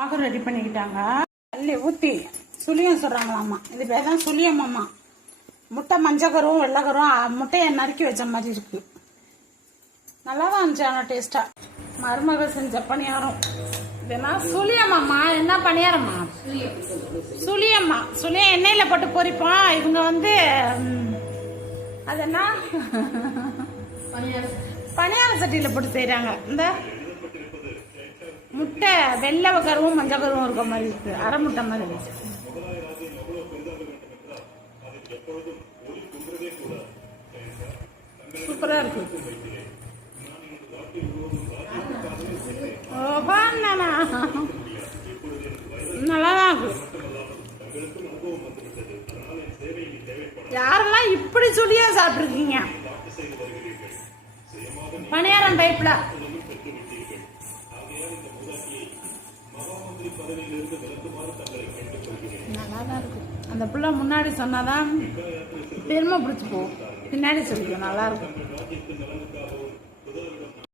பாகு ரெடி பண்ணிக்கிட்டாங்க. தள்ளி ஊற்றி சுழியம் சொல்கிறாங்களாம்மா. இது பேர் தான் சுழியம்மாம்மா. முட்டை மஞ்சக்கரும் வெள்ளைக்கரும் முட்டையை நறுக்கி வச்ச மாதிரி இருக்கு. நல்லா தான் இருந்துச்சு. ஆனால் டேஸ்ட்டாக மருமக செஞ்ச பணியாரம் இதுனா சுழியம்மாம்மா. என்ன பணியாரம்மா? சுழியம்மா. சுழியம் எண்ணெயில் போட்டு பொரிப்போம். இவங்க வந்து அது என்ன பணியார சட்டியில் போட்டு செய்கிறாங்க. இந்த முட்டை வெள்ளை கருவும் மஞ்சள் கருவும் இருக்க மாதிரி இருக்கு. அரை முட்டை மாதிரி இருந்துச்சு. சூப்பரா இருக்கு. நல்லாதான் இருக்கு. யாரெல்லாம் இப்படி சொல்லியா சாப்பிட்டுருக்கீங்க பணியாரம் டைப்ல? நல்லாதான் இருக்கு. அந்த பிள்ளை முன்னாடி சொன்னாதான் பெருமை பிடிச்சி போகும். பின்னாடி சொல்லிக்கும். நல்லா இருக்கும்.